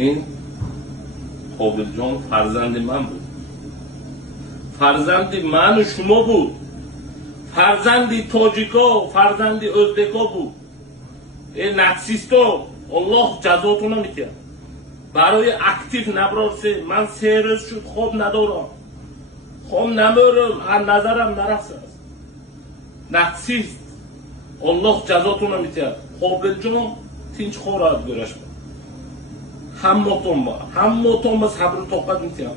این قابلجان فرزند من بود، فرزند من و شما بود، فرزندی تاجیکا، فرزندی ازبکا بود. این ناتسیستا الله جزاتون میکرد. برای اکتیو نبراسه من 3 روز شد خواب ندارم، خواب نمیرم، از نظرم نرسه. ناتسیست الله جزاتون میکرد. قابلجان تینچ خورد گرش بود. همتون با صبر و طاقت میکرد.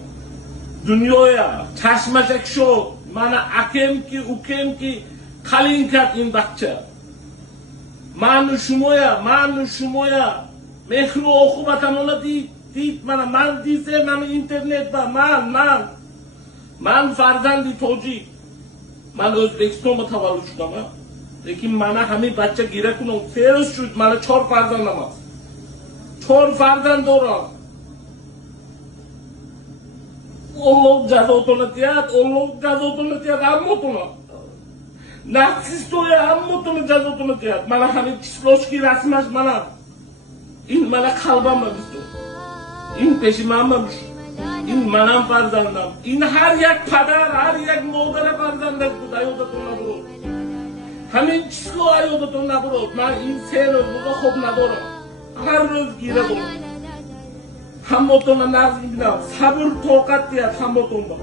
دنیایا چشمشک شد. من اکم کی اوکم کی خلین کرد این بچه. من شمایا مهر و عقوبتمون دید من دیده من اینترنت با من فرزندی توجی من ازبکستان متولد شدم. لیکن من همین بچه گیره کنم 3 روز شد. من 4 فرزندم هست، 4 فرزند دارم. الله جزاتون دیاد همتون ناتسیستوی همتون جزاتون دیاد. من همین چیزلاشکی رسمش این من قلبم بیستو، این پیشی من این منم فرزندم. این هر یک پدر هر یک مادر فرزندش بود. ایادتون نبرود، همین چیزلو ایادتون نبرود. من این 3 روز روزا خوب ندارم، هر روز گیره دارم. همتون نرز میبینم صبر طاقت دیاد همتون با